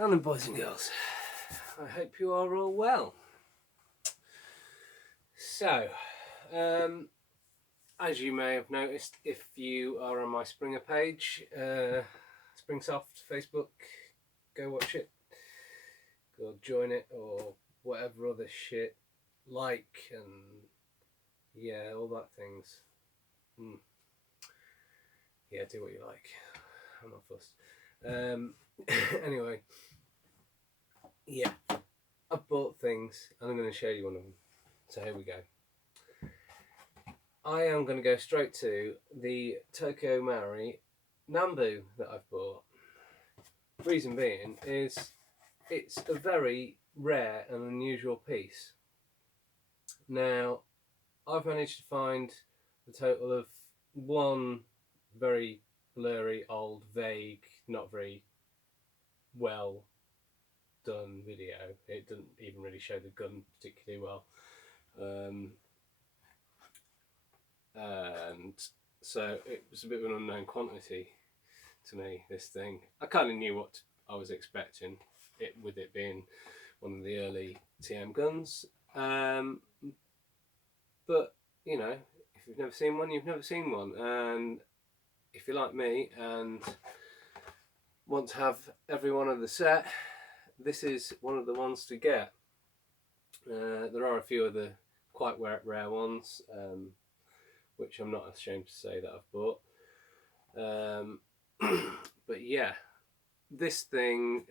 And then, boys and girls, I hope you are all well. So, as you may have noticed, if you are on my Springer page, Springsoft Facebook, go watch it, go join it, or whatever other shit, like, and yeah, all that things. Yeah, do what you like. I'm not fussed. Anyway, yeah, I've bought things, and I'm going to show you one of them. So here we go. I am going to go straight to the Tokyo Marui Nambu that I've bought. Reason being is it's a very rare and unusual piece. Now, I've managed to find the total of one very blurry, old, vague, not very well done video. It doesn't even really show the gun particularly well. And so it was a bit of an unknown quantity to me, this thing. I kind of knew what I was expecting, with it being one of the early TM guns. But, you know, if you've never seen one, you've never seen one. And if you're like me and want to have every one of the set, this is one of the ones to get. There are a few of the quite rare ones, which I'm not ashamed to say that I've bought. But yeah, this thing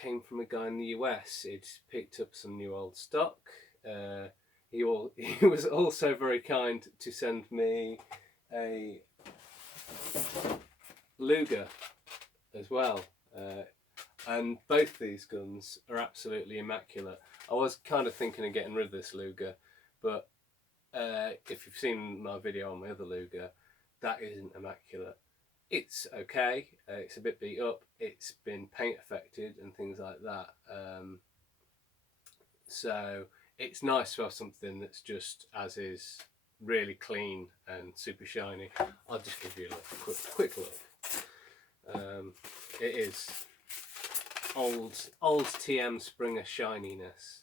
came from a guy in the US. He'd picked up some new old stock. He was also very kind to send me a Luger as well. And both these guns are absolutely immaculate. I was kind of thinking of getting rid of this Luger, but if you've seen my video on my other Luger, that isn't immaculate. It's okay, it's a bit beat up, it's been paint affected and things like that. So it's nice to have something that's just as is, really clean and super shiny. I'll just give you a quick look. It is old TM Springer shininess,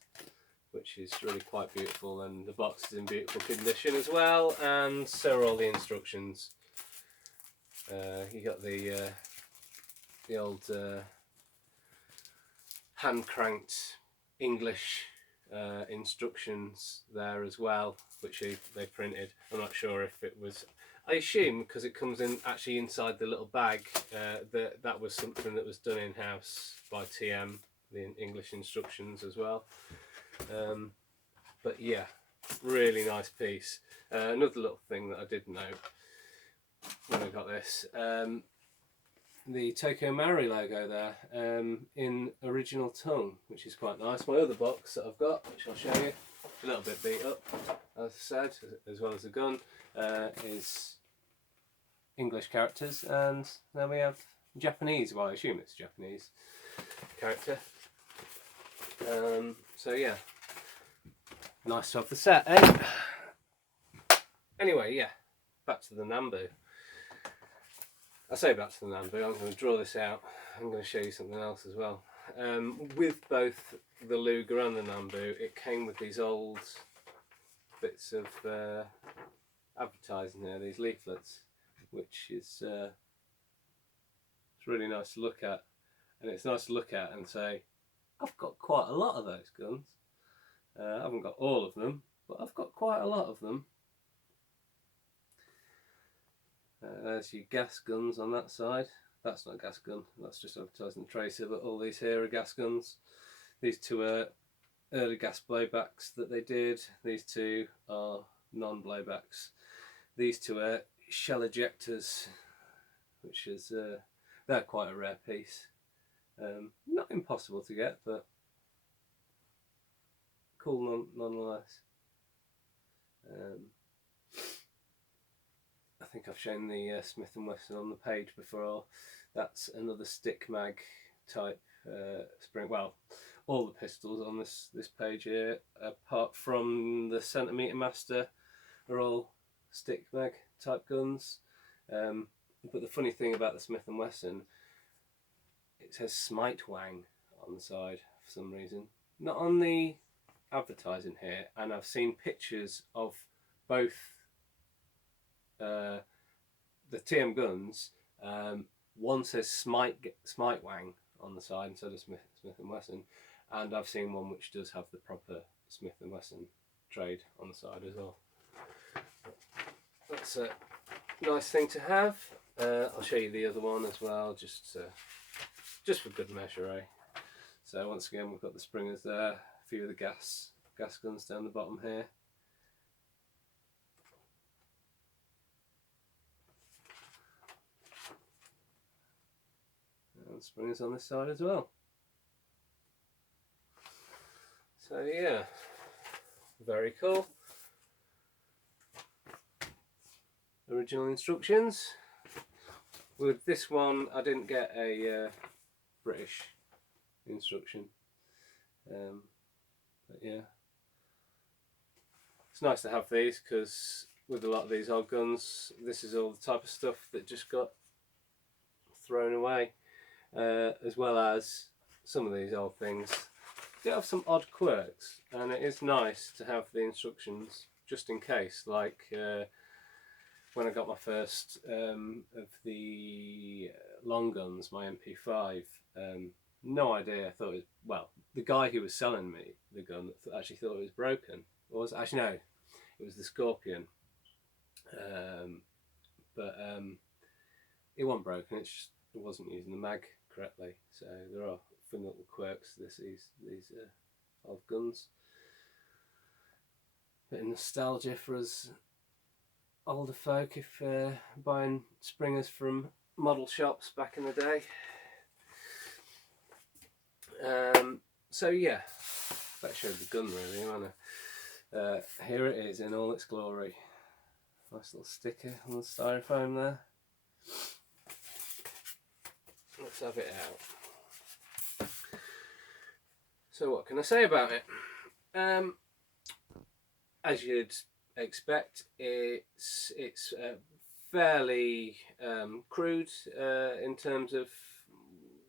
which is really quite beautiful, and the box is in beautiful condition as well, and so are all the instructions. You got the old hand cranked English instructions there as well, which they printed. I'm not sure if it was, I assume because it comes in actually inside the little bag, that was something that was done in house by TM, the English instructions as well. But yeah, really nice piece. Another little thing that I did note when I got this, the Tokyo Marui logo there, in original tongue, which is quite nice. My other box that I've got, which I'll show you, a little bit beat up, as I said, as well as the gun, is English characters, and then we have Japanese, well I assume it's Japanese character. So yeah, nice to have the set, eh? Anyway, yeah, back to the Nambu. I say back to the Nambu, I'm going to draw this out. I'm going to show you something else as well. With both the Luger and the Nambu, it came with these old bits of advertising there, these leaflets, which is it's really nice to look at. And it's nice to look at and say, I've got quite a lot of those guns. I haven't got all of them, but I've got quite a lot of them. There's your gas guns on that side. That's not a gas gun, that's just advertising the tracer, but all these here are gas guns. These two are early gas blowbacks that they did. These two are non-blowbacks. These two are shell ejectors, which is, they're quite a rare piece. Not impossible to get, but cool nonetheless. I think I've shown the Smith & Wesson on the page before. That's another stick mag type spring. Well, all the pistols on this page here, apart from the Centimetre Master, are all stick mag type guns. But the funny thing about the Smith & Wesson, it says Smite Wang on the side for some reason. Not on the advertising here, and I've seen pictures of both the TM guns. One says Smite Wang on the side instead of Smith and Wesson, and I've seen one which does have the proper Smith and Wesson trade on the side as well. That's a nice thing to have. I'll show you the other one as well, just for good measure, eh? So once again, we've got the springers there, a few of the gas guns down the bottom here. And springers on this side as well. So yeah, very cool. Original instructions. With this one, I didn't get a British instruction, but yeah, it's nice to have these, because with a lot of these old guns, this is all the type of stuff that just got thrown away, as well as some of these old things do have some odd quirks, and it is nice to have the instructions just in case, like when I got my first of the long guns, my MP5, no idea. I thought it was, well, the guy who was selling me the gun actually thought it was broken. Or was actually, no, it was the Scorpion. But it wasn't broken. It wasn't using the mag correctly. So there are fun little quirks to these old guns. Bit of nostalgia for us older folk if buying springers from model shops back in the day. So yeah, that showed the gun really, wasn't it? Here it is in all its glory. Nice little sticker on the styrofoam there. Let's have it out. So what can I say about it? As you'd expect, it's fairly crude in terms of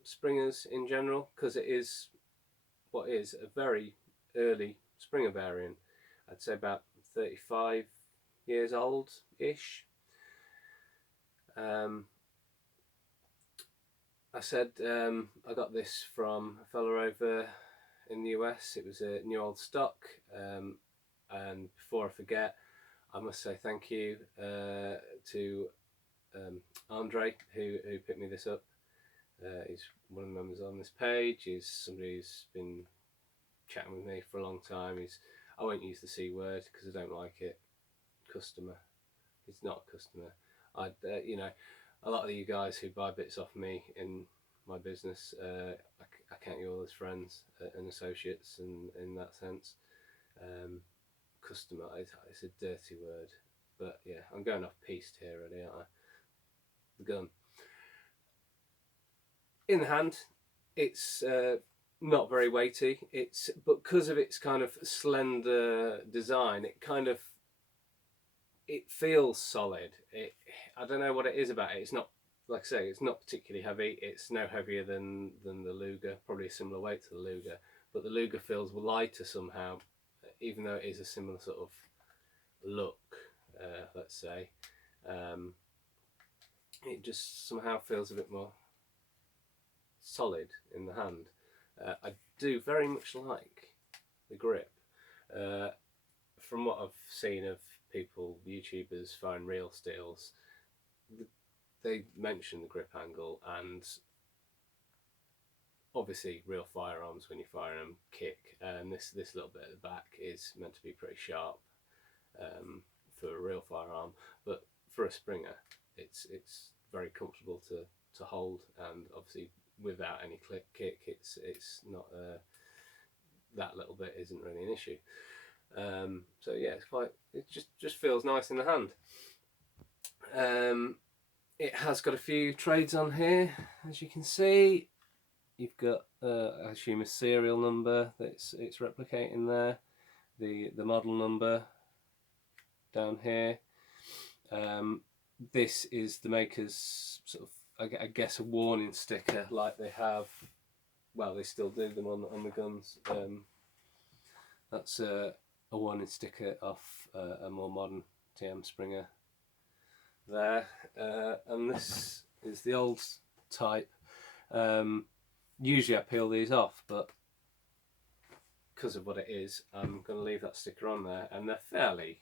springers in general, because it is what is a very early springer variant. I'd say about 35 years old ish. I said I got this from a fella over in the US. It was a new old stock, and before I forget, I must say thank you to Andre who picked me this up. He's one of the members on this page. He's somebody who's been chatting with me for a long time. I won't use the C word because I don't like it. Customer. He's not a customer. You know, a lot of you guys who buy bits off me in my business, I count you all as friends and associates, and in that sense, customer, it's a dirty word, but yeah, I'm going off piste here really, aren't I? The gun. In the hand, it's not very weighty. But because of its kind of slender design, it feels solid. I don't know what it is about it. It's not, like I say, it's not particularly heavy. It's no heavier than the Luger, probably a similar weight to the Luger, but the Luger feels lighter somehow, even though it is a similar sort of look, let's say. It just somehow feels a bit more solid in the hand. I do very much like the grip. From what I've seen of people, YouTubers firing real steels, they mention the grip angle, and obviously real firearms, when you fire them, kick, and this little bit at the back is meant to be pretty sharp for a real firearm, but for a Springer it's very comfortable to hold, and obviously without any kick, it's not that little bit isn't really an issue. So yeah, it just feels nice in the hand. It has got a few trades on here, as you can see. You've got I assume a serial number that's it's replicating there, the model number down here. This is the maker's sort of, I guess, a warning sticker like they have well, they still do them on the guns. That's a warning sticker off a more modern TM Springer there, and this is the old type. Usually I peel these off, but because of what it is, I'm going to leave that sticker on there, and they're fairly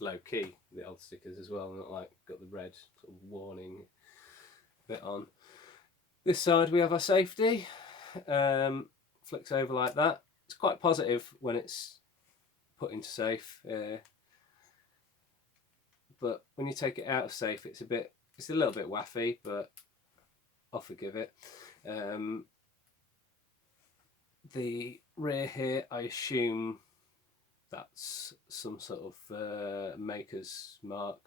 low key, the old stickers as well, not like got the red sort of warning bit on. This side we have our safety, flicks over like that. It's quite positive when it's put into safe, but when you take it out of safe it's a little bit waffy, but I'll forgive it. The rear here, I assume that's some sort of maker's mark.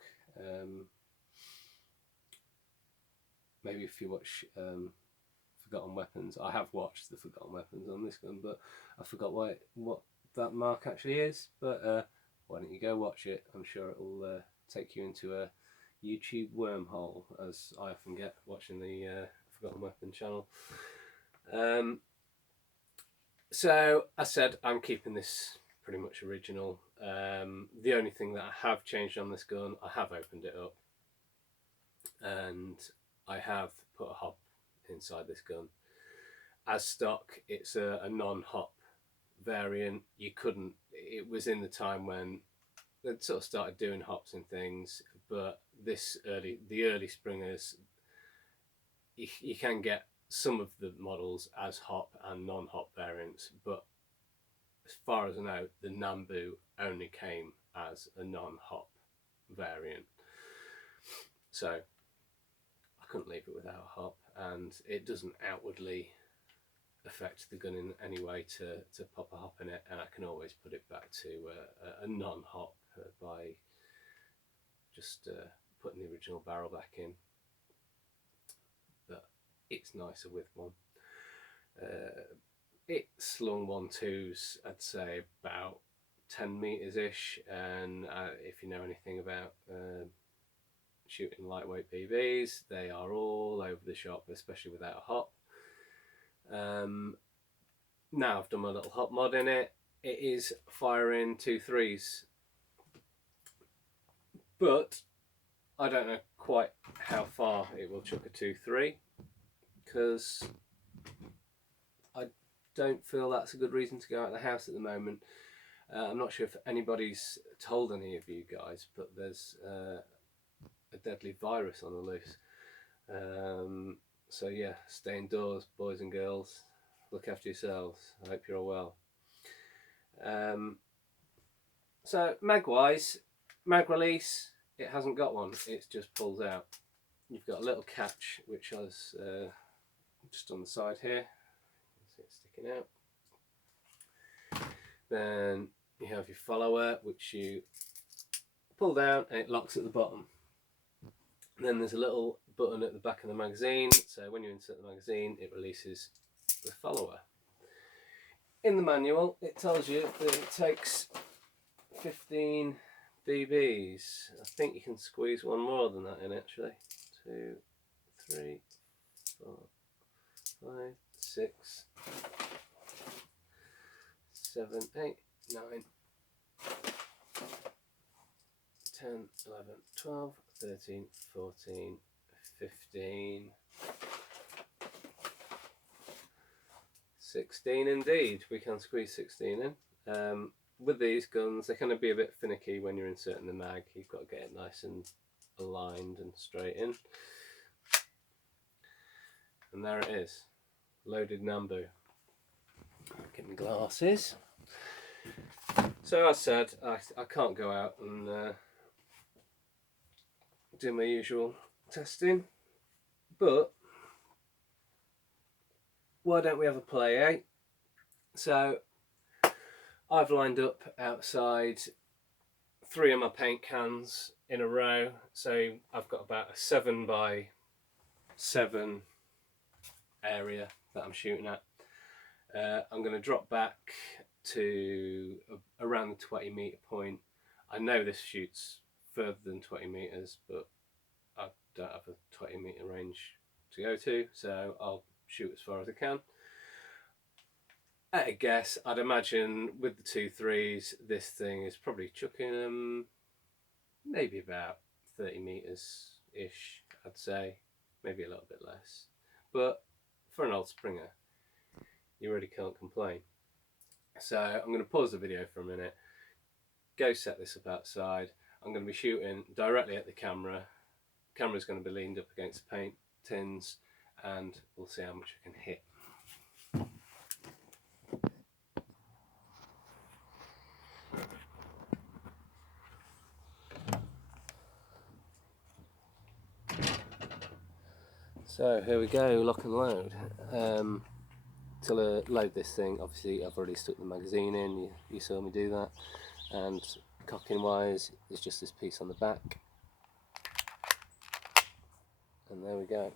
Maybe if you watch Forgotten Weapons, I have watched the Forgotten Weapons on this gun, but I forgot what that mark actually is. But why don't you go watch it? I'm sure it will take you into a YouTube wormhole, as I often get watching the Forgotten Weapons channel. So I said I'm keeping this pretty much original. The only thing that I have changed on this gun, I have opened it up and I have put a hop inside this gun. As stock, it's a non-hop variant. It was in the time when they sort of started doing hops and things, but the early Springers, you can get some of the models as hop and non-hop variants, but as far as I know, the Nambu only came as a non-hop variant. So I couldn't leave it without a hop, and it doesn't outwardly affect the gun in any way to pop a hop in it, and I can always put it back to a non-hop by just putting the original barrel back in. But it's nicer with one. It slung 1.2s, I'd say about 10 meters ish, and if you know anything about shooting lightweight BBs, they are all over the shop, especially without a hop. Now I've done my little hop mod in it. It is firing 2.3s, but I don't know quite how far it will chuck a 2.3, because I don't feel that's a good reason to go out of the house at the moment. I'm not sure if anybody's told any of you guys, but there's a deadly virus on the loose. So yeah, stay indoors, boys and girls. Look after yourselves. I hope you're all well. So mag-wise, mag release, it hasn't got one. It just pulls out. You've got a little catch, which is just on the side here. See it sticking out. Then you have your follower, which you pull down and it locks at the bottom. Then there's a little button at the back of the magazine, so when you insert the magazine it releases the follower. In the manual it tells you that it takes 15 BBs. I think you can squeeze one more than that in actually. 2, 3, 4, 5, 6, 7, 8, 9, 10, 11, 12, 13, 14, 15, 16 indeed. We can squeeze 16 in. With these guns, they kind of be a bit finicky when you're inserting the mag. You've got to get it nice and aligned and straight in. And there it is, loaded Nambu. Get my glasses. So as I said, I can't go out and do my usual testing, but why don't we have a play, eh? So I've lined up outside 3 of my paint cans in a row, so I've got about a 7 by 7 area that I'm shooting at. I'm going to drop back to around the 20 metre point. I know this shoots further than 20 metres, but I don't have a 20 metre range to go to, so I'll shoot as far as I can. At a guess, I'd imagine with the 2.3s, this thing is probably chucking maybe about 30 metres ish, I'd say, maybe a little bit less. But for an old Springer, you really can't complain. So I'm going to pause the video for a minute, go set this up outside. I'm going to be shooting directly at the camera. The camera's going to be leaned up against the paint tins, and we'll see how much I can hit. So here we go, lock and load. To load this thing, obviously I've already stuck the magazine in, you saw me do that, and cocking wise is just this piece on the back, and there we go.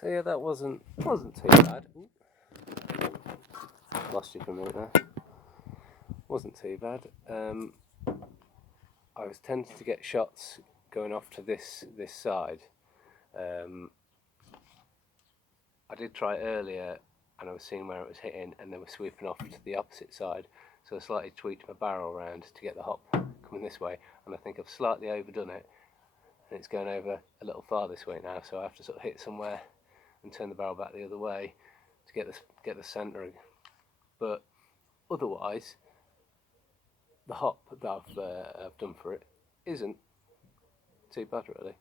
So yeah, that wasn't too bad. Ooh. Lost you for a minute there. Wasn't too bad. I was tempted to get shots going off to this side. I did try earlier, and I was seeing where it was hitting, and they were sweeping off to the opposite side. So I slightly tweaked my barrel around to get the hop coming this way, and I think I've slightly overdone it, and it's going over a little far this way now. So I have to sort of hit somewhere and turn the barrel back the other way to get the centering. But otherwise, the hop that I've done for it isn't too bad really.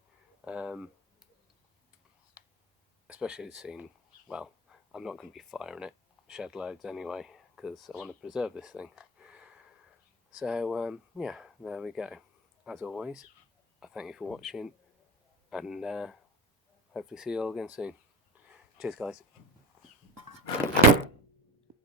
Especially seeing, well, I'm not going to be firing it shed loads anyway because I want to preserve this thing. So yeah, there we go. As always, I thank you for watching, and hopefully see you all again soon. Cheers guys.